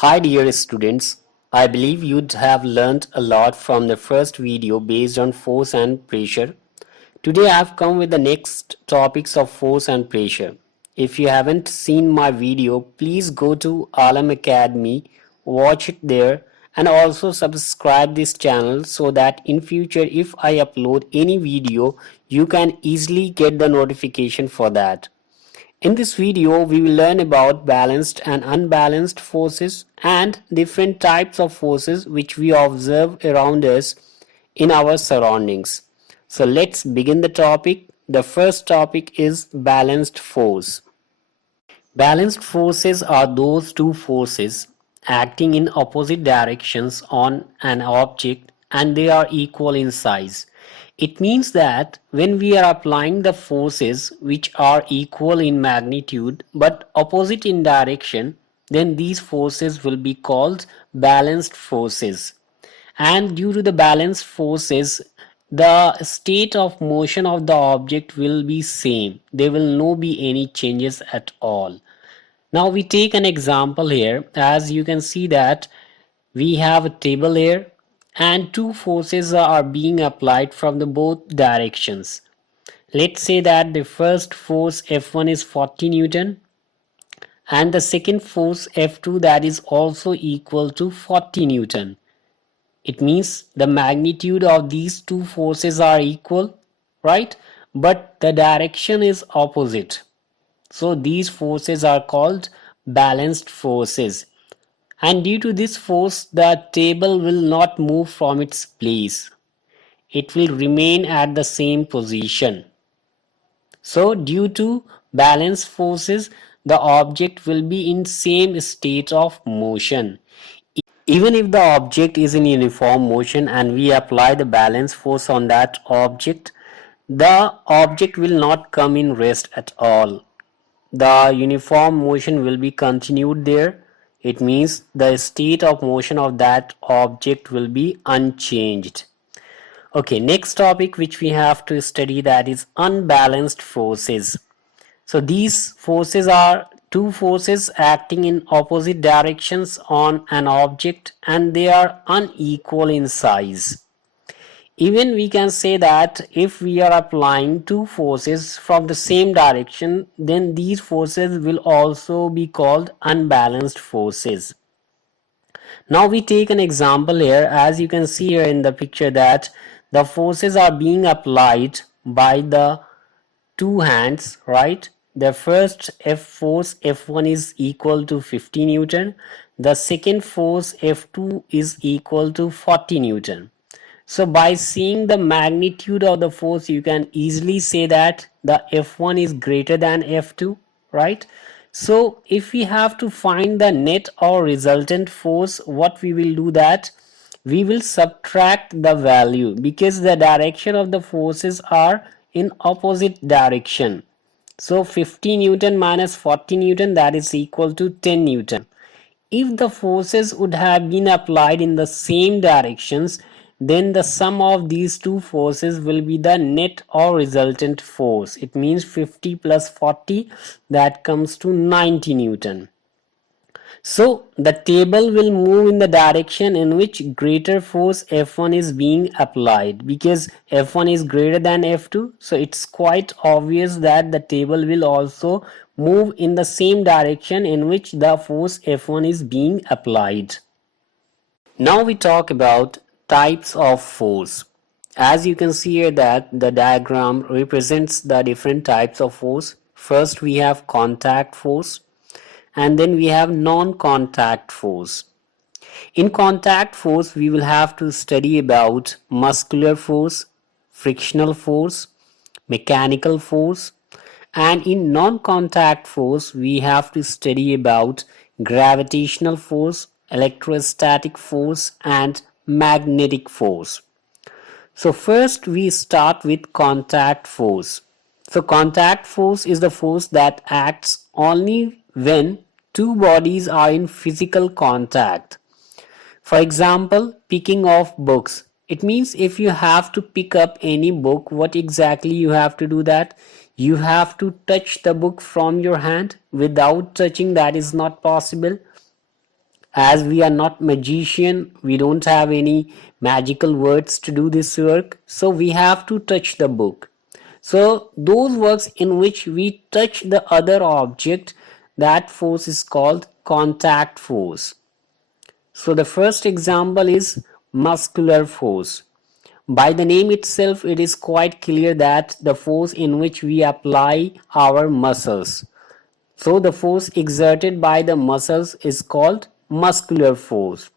Hi dear students, I believe you'd have learned a lot from the first video based on force and pressure. Today I have come with the next topics of force and pressure. If you haven't seen my video, please go to Alam Academy, watch it there and also subscribe this channel so that in future if I upload any video, you can easily get the notification for that. In this video, we will learn about balanced and unbalanced forces and different types of forces which we observe around us in our surroundings. So let's begin the topic. The first topic is balanced force. Balanced forces are those two forces acting in opposite directions on an object and they are equal in size. It means that when we are applying the forces which are equal in magnitude but opposite in direction, then these forces will be called balanced forces. And due to the balanced forces, the state of motion of the object will be same. There will no be any changes at all. Now we take an example here. As you can see that we have a table here and two forces are being applied from the both directions. Let's say that the first force F1 is 40 Newton and the second force F2 that is also equal to 40 Newton. It means the magnitude of these two forces are equal, right? But the direction is opposite. So these forces are called balanced forces. And due to this force, the table will not move from its place. It will remain at the same position. So due to balanced forces, the object will be in same state of motion. Even if the object is in uniform motion and we apply the balance force on that object, the object will not come in rest at all. The uniform motion will be continued there. It means the state of motion of that object will be unchanged. Okay, next topic which we have to study, that is unbalanced forces. So these forces are two forces acting in opposite directions on an object and they are unequal in size. Even we can say that if we are applying two forces from the same direction, then these forces will also be called unbalanced forces. Now we take an example here. As you can see here in the picture that the forces are being applied by the two hands, right? The first force F1 is equal to 50 Newton. The second force F2 is equal to 40 Newton. So by seeing the magnitude of the force, you can easily say that the F1 is greater than F2, right? So if we have to find the net or resultant force, what we will do that we will subtract the value because the direction of the forces are in opposite direction. So 50 Newton minus 40 Newton, that is equal to 10 Newton. If the forces would have been applied in the same directions, then the sum of these two forces will be the net or resultant force. It means 50 plus 40, that comes to 90 Newton. So the table will move in the direction in which greater force F1 is being applied because F1 is greater than F2. So it's quite obvious that the table will also move in the same direction in which the force F1 is being applied. Now we talk about types of force. As you can see here that the diagram represents the different types of force. First we have contact force and then we have non-contact force. In contact force we will have to study about muscular force, frictional force, mechanical force, and in non-contact force we have to study about gravitational force, electrostatic force and magnetic force. So first we start with contact force. So contact force is the force that acts only when two bodies are in physical contact. For example, picking of books. It means if you have to pick up any book, what exactly you have to do that? You have to touch the book from your hand. Without touching, that is not possible. As we are not magician, we don't have any magical words to do this work, so we have to touch the book. So those works in which we touch the other object, that force is called contact force. So the first example is muscular force. By the name itself, it is quite clear that the force in which we apply our muscles. So the force exerted by the muscles is called muscular force.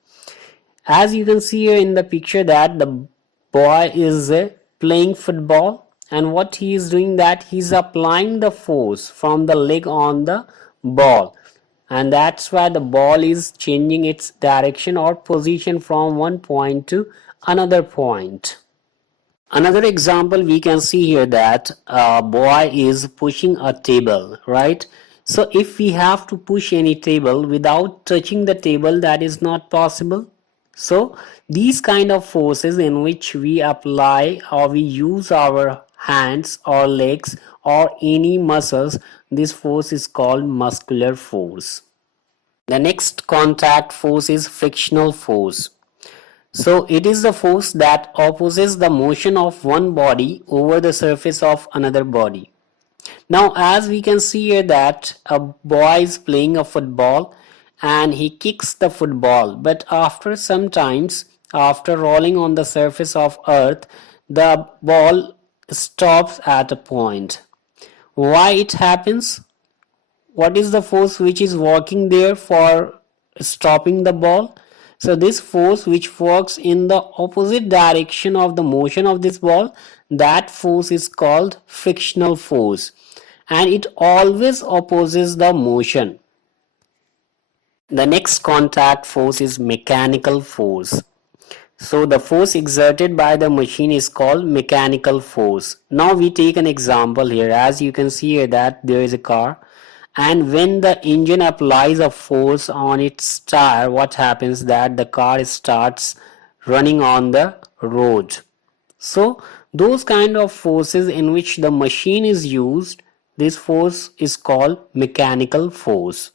As you can see here in the picture that the boy is playing football, and what he is doing, that he is applying the force from the leg on the ball, and that's why the ball is changing its direction or position from one point to another point. Another example we can see here that a boy is pushing a table, right? So if we have to push any table without touching the table, that is not possible. So these kind of forces in which we apply or we use our hands or legs or any muscles, this force is called muscular force. The next contact force is frictional force. So it is the force that opposes the motion of one body over the surface of another body. Now as we can see here that a boy is playing a football and he kicks the football, but after some times, after rolling on the surface of earth, the ball stops at a point. Why it happens? What is the force which is working there for stopping the ball? So this force which works in the opposite direction of the motion of this ball, that force is called frictional force, and it always opposes the motion. The next contact force is mechanical force. So the force exerted by the machine is called mechanical force. Now we take an example here. As you can see here that there is a car, and when the engine applies a force on its tire, what happens, that the car starts running on the road. So those kind of forces in which the machine is used, this force is called mechanical force.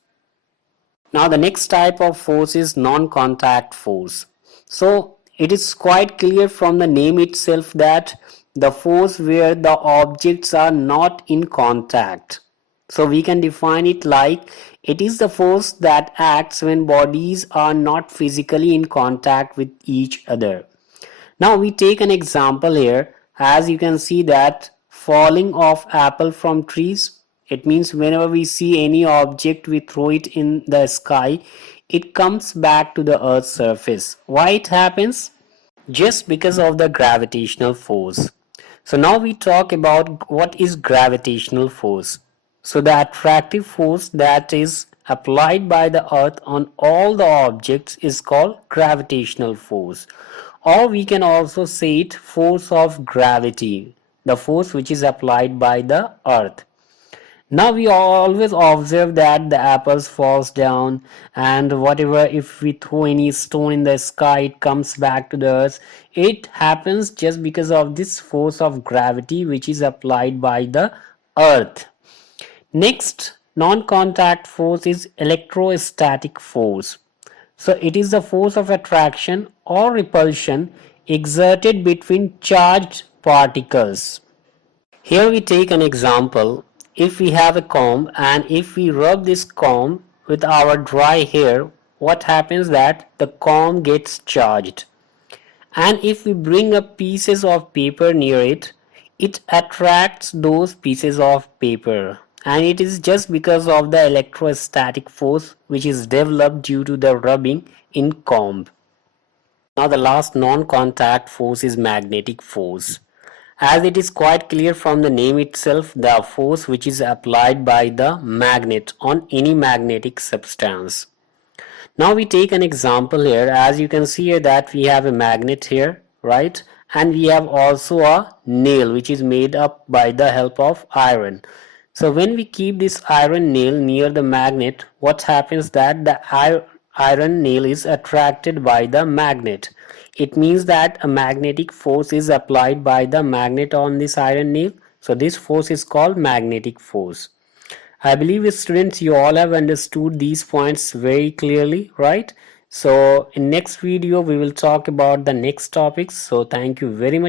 Now the next type of force is non-contact force. So it is quite clear from the name itself that the force where the objects are not in contact. So we can define it like it is the force that acts when bodies are not physically in contact with each other. Now we take an example here. As you can see that falling of apple from trees, it means whenever we see any object, we throw it in the sky, it comes back to the earth's surface. Why it happens? Just because of the gravitational force. So now we talk about what is gravitational force. So the attractive force that is applied by the earth on all the objects is called gravitational force, or we can also say it force of gravity, the force which is applied by the earth. Now we always observe that the apples falls down, and whatever, if we throw any stone in the sky, it comes back to the earth. It happens just because of this force of gravity which is applied by the earth. Next non-contact force is electrostatic force. So it is the force of attraction or repulsion exerted between charged particles. Here we take an example. If we have a comb and if we rub this comb with our dry hair, what happens, that the comb gets charged. And if we bring up pieces of paper near it, it attracts those pieces of paper. And it is just because of the electrostatic force which is developed due to the rubbing in comb. Now the last non-contact force is magnetic force. As it is quite clear from the name itself, the force which is applied by the magnet on any magnetic substance. Now we take an example here. As you can see here that we have a magnet here, right? And we have also a nail which is made up by the help of iron. So when we keep this iron nail near the magnet, what happens, that the iron nail is attracted by the magnet. It means that a magnetic force is applied by the magnet on this iron nail. So this force is called magnetic force. I believe students you all have understood these points very clearly, right? So in next video we will talk about the next topics. So thank you very much